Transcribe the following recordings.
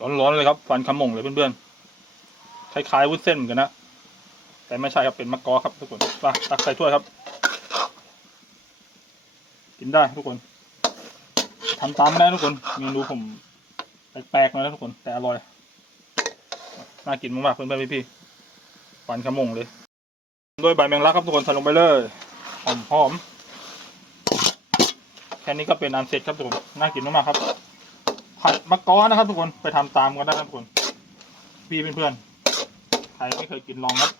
ร้อนๆเลยครับฟันขมงเลยเพื่อนๆคล้ายๆวุ้นเส้นเหมือนกันนะแต่ไม่ใช่ครับเป็นมะกอครับทุกคนมาตักใส่ถ้วยครับ กินได้ทุกคนทำตามไม่ได้ทุกคนเมนูผมแปลกๆหน่อยนะทุกคน แต่อร่อยน่ากินมากๆเพื่อนๆพี่ๆฟันขมงเลยโดยใบแมงลักครับทุกคนใส่ลงไปเลยหอมๆแค่นี้ก็เป็นอันเสร็จครับทุกคนน่ากินมากๆครับ ผัดมะกอนะครับทุกคนไปทำตามกันได้ครับทุกคน พี่เพื่อนๆใครไม่เคยกินลองครับ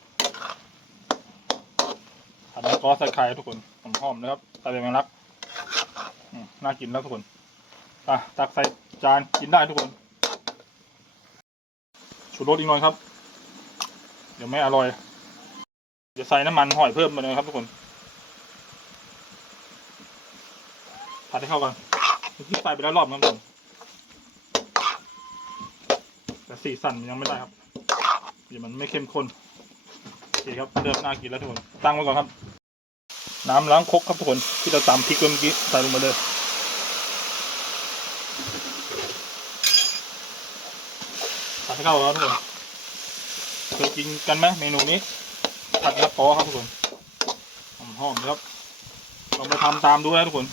ผัดมะกอใส่ไข่ทุกคนหอมๆนะครับใส่ใบแมงลักน่ากินแล้วทุกคนอะตักใส่จานกินได้ทุกคนชูรสอีกหน่อยครับ เดี๋ยวไม่อร่อย เดี๋ยวใส่น้ำมันหอยเพิ่มมาเลยครับทุกคนผัดให้เข้ากันที่ใส่ไปแล้วรอบนึงครับทุกคน แต่สีสันมันยังไม่ได้ครับ เดี๋ยวมันไม่เข้มข้นโอเคครับเริ่มน่ากินแล้วทุกคนตั้งไว้ก่อนครับ น้ำล้างคกครับทุกคนที่เราตำพริกไว้เมื่อกี้ใส่ลงมาเลยผัดให้เข้ากันครับทุกคนเคยกินกันไหมเมนูนี้ผัดมะกอครับทุกคนหอมๆนะครับลองไปทำตามดูนะทุกคน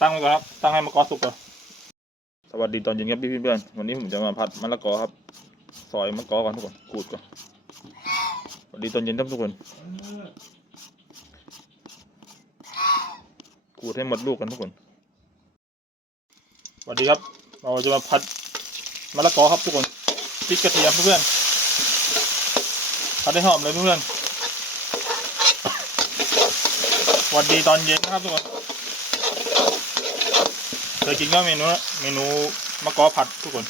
ตั้งไว้ก่อนครับ ตั้งให้มะกอสุกก่อนสวัสดีตอนเย็นครับพี่เพื่อนๆวันนี้ผมจะมาผัดมะละกอครับซอยมะกอก่อนทุกคนขูดก่อนสวัสดีตอนเย็นครับทุกคนขูดให้หมดลูกกันทุกคนสวัสดีครับ เราจะมาผัดมะละกอครับทุกคนพริกกระเทียมเพื่อนๆผัดให้หอมเลยเพื่อนๆสวัสดีตอนเย็นนะครับทุกคน เคยกินก็เมนูเมนูมะกอผัดทุกคน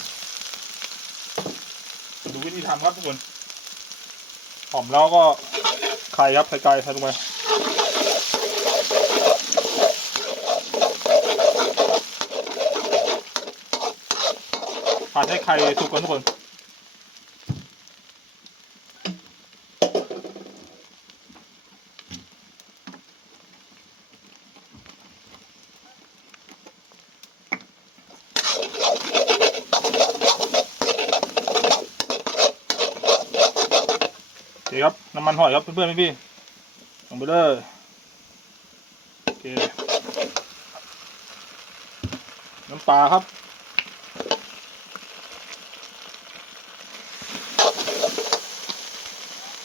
ดูวิธีทำครับทุกคน หอมแล้วก็ไข่ครับไข่ไก่ใส่ลงไปผัดให้ไข่สุกก่อนทุกคน เคครับน้ำมันหอยครับเพื่อนๆพี่ๆลงไปเลยโอเคน้ำปลาครับ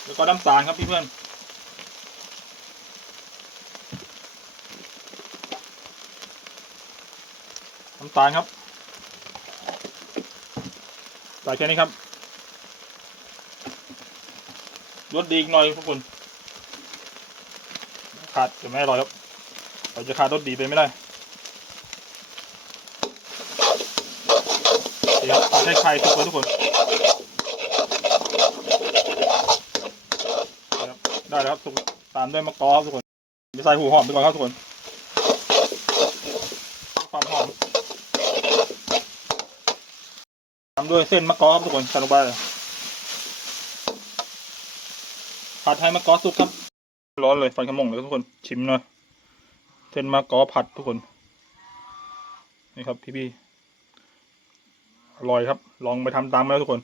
แล้วก็น้ำตาลครับพี่เพื่อนน้ำตาลครับใส่แค่นี้ครับ รสดีอีกหน่อยทุกคน ขาดจะไม่อร่อยครับเราจะขาดรสดีไปไม่ได้เดี๋ยวตัดให้ไข่ทุกคนทุกคนได้แล้วครับทุกตามด้วยมะกอกครับทุกคนจะใส่หูหอมไปก่อนครับทุกคนความหอมตามด้วยเส้นมะกอกครับทุกคนใส่ลงไป ผัดไทยมะกอสุกครับ ร้อนเลยฟันขมงเลยทุกคนชิมหน่อยเส้นมะกอผัดทุกคนนี่ครับพี่พี่อร่อยครับ ลองไปทำตามแล้วทุกคน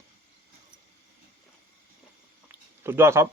สุดยอดครับ